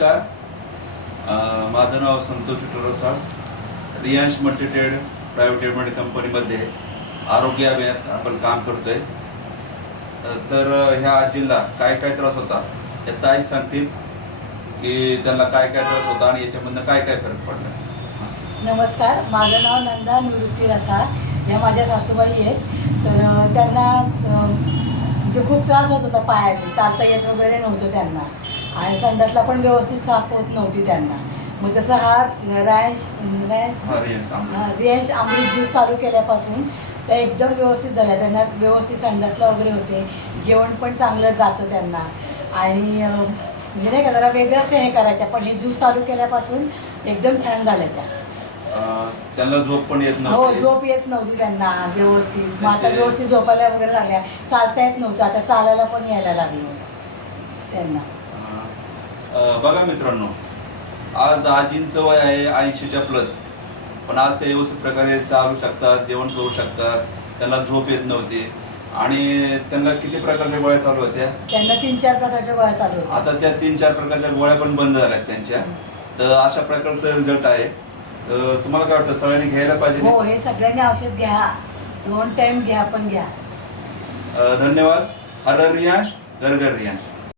नमस्कार. माझं नाव Santosh Vitthal. Riyansh multitrade private limited कंपनीमध्ये आरोग्य अभियानात आपण काम करतोय. तर ह्या आजीला काय काय त्रास होता त्या ताई सांगतील की त्यांना काय काय त्रास होता आणि याच्यामधनं काय काय फरक पडला. नमस्कार, माझं नाव नंदा निवृत्ती रसाळ. या माझ्या सासूबाई आहेत. तर त्यांना म्हणजे खूप त्रास होत होता पायाने, चालता येत वगैरे नव्हतं त्यांना आणि संडासला पण व्यवस्थित साफ होत नव्हती त्यांना. मग जसं हा रियांश अमृत ज्यूस चालू केल्यापासून त्या एकदम व्यवस्थित झाल्या. त्यांना व्यवस्थित संडासला वगैरे होते, जेवण पण चांगलं जातं त्यांना आणि म्हणजे नाही का जरा वेगळं ते हे करायच्या, पण हे ज्यूस चालू केल्यापासून एकदम छान झाल्या त्या. त्यांना झोप पण येत हो, नव्हती. झोप येत नव्हती त्यांना व्यवस्थित. मग आता व्यवस्थित झोपायला वगैरे लागल्या, चालता येत नव्हतं, आता चालायला पण यायला लागलं त्यांना. बघा मित्रांनो, आज आजींचं वय आहे 80च्या प्लस, पण आज ते व्यवस्थित प्रकारे चालू शकतात, जेवण करू शकतात. त्यांना झोप येत नव्हती आणि त्यांना किती प्रकारच्या गोळ्या चालू होत्या? त्यांना 3-4 प्रकारच्या गोळ्या चालू होत्या. आता त्या 3-4 प्रकारच्या गोळ्या पण बंद झाल्यात त्यांच्या. तर अशा प्रकारचा रिझल्ट आहे. तुम्हाला काय वाटतं, सगळ्यांनी घ्यायला पाहिजे? हो, हे सगळ्यांनी औषध घ्या, 2 टाइम घ्या, पण घ्या. धन्यवाद. हर हर रियांश, घर घर रियांश.